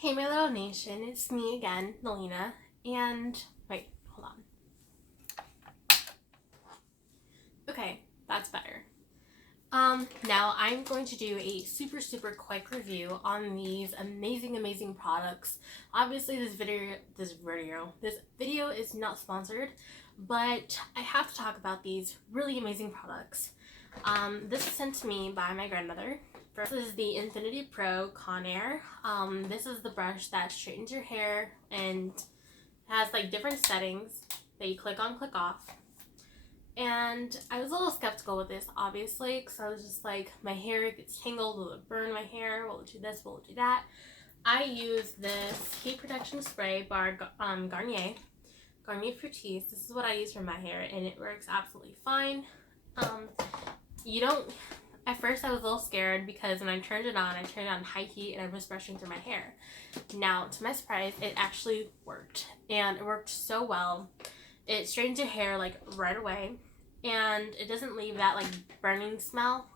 Hey my little nation, it's me again, Melina, and wait, hold on. Okay, that's better. Now I'm going to do a super quick review on these amazing products. Obviously this video is not sponsored, but I have to talk about these really amazing products. This was sent to me by my grandmother. First is the Infinity Pro Conair. This is the brush that straightens your hair and has like different settings that you click on, click off. And I was a little skeptical with this, obviously, because I was just like, my hair gets tangled, will it burn my hair, will it do this, will it do that? I use this heat protection spray by Garnier Fructis. This is what I use for my hair, and it works absolutely fine. At first I was a little scared because when I turned it on high heat and I was brushing through my hair. Now, to my surprise, it actually worked, and it worked so well. It straightens your hair like right away, and it doesn't leave that like burning smell,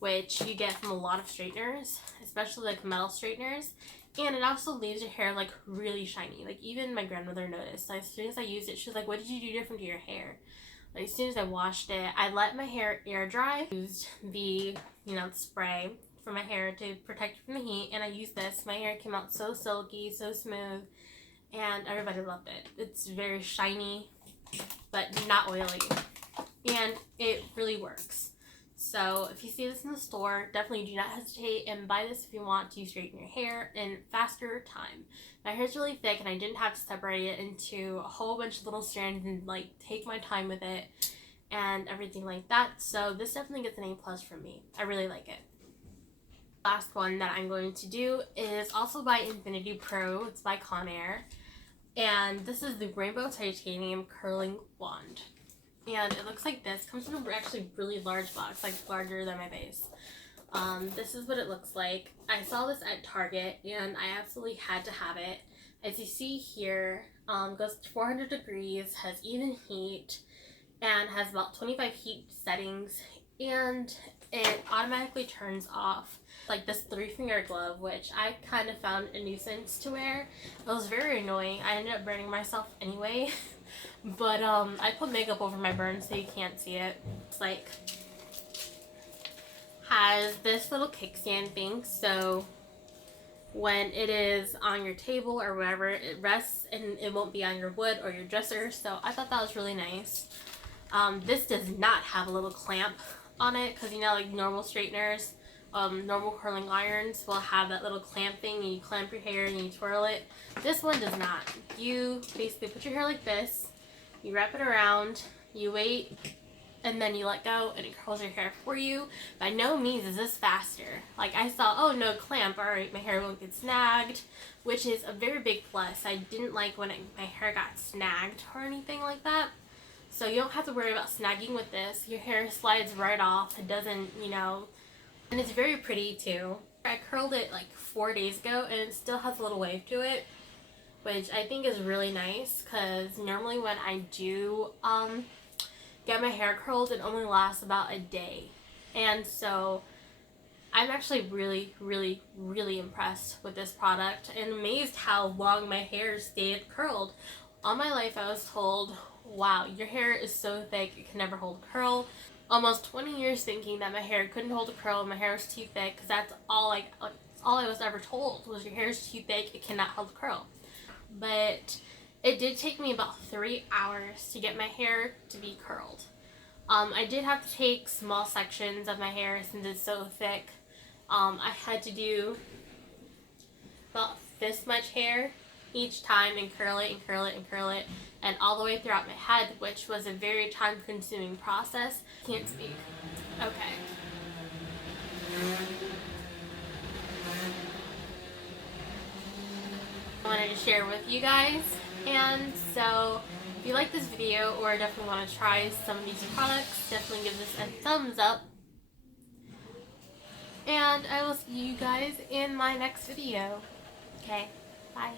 which you get from a lot of straighteners, especially like metal straighteners. And it also leaves your hair like really shiny. Like even my grandmother noticed. Like, as soon as I used it, she was like, "What did you do different to your hair?" Like, as soon as I washed it, I let my hair air dry. Used the spray for my hair to protect it from the heat, and I used this. My hair came out so silky, so smooth, and everybody loved it. It's very shiny, but not oily, and it really works. So if you see this in the store, definitely do not hesitate and buy this if you want to straighten your hair in faster time. My hair's really thick and I didn't have to separate it into a whole bunch of little strands and like take my time with it and everything like that. So this definitely gets an A+ from me. I really like it. Last one that I'm going to do is also by Infinity Pro. It's by Conair. And this is the Rainbow Titanium Curling Wand. And it looks like this. Comes in a actually really large box, like larger than my face. This is what it looks like. I saw this at Target and I absolutely had to have it. As you see here, goes to 400 degrees, has even heat, and has about 25 heat settings, and it automatically turns off like this 3-finger glove, which I kind of found a nuisance to wear. It was very annoying. I ended up burning myself anyway. But I put makeup over my burn so you can't see it. It's like has this little kickstand thing, so when it is on your table or wherever, it rests and it won't be on your wood or your dresser. So I thought that was really nice. This does not have a little clamp on it, because like normal straighteners, normal curling irons will have that little clamp thing, and you clamp your hair and you twirl it. This one does not. You basically put your hair like this, you wrap it around, you wait, and then you let go and it curls your hair for you. By no means is this faster. Like, I saw, oh, no clamp, alright, my hair won't get snagged, which is a very big plus. I didn't like when my hair got snagged or anything like that. So you don't have to worry about snagging with this. Your hair slides right off. It doesn't, and it's very pretty too. I curled it like 4 days ago and it still has a little wave to it, which I think is really nice, because normally when I do get my hair curled, it only lasts about a day. And so I'm actually really impressed with this product and amazed how long my hair stayed curled. All my life I was told, wow, your hair is so thick it can never hold a curl. Almost 20 years thinking that my hair couldn't hold a curl, my hair was too thick, because that's all I was ever told was your hair is too thick, it cannot hold a curl. But it did take me about 3 hours to get my hair to be curled. I did have to take small sections of my hair since it's so thick. I had to do about this much hair each time and curl it and curl it and curl it, and all the way throughout my head, which was a very time-consuming process. Can't speak. Okay. I wanted to share with you guys, and so if you like this video or definitely want to try some of these products, definitely give this a thumbs up, and I will see you guys in my next video. Okay, bye.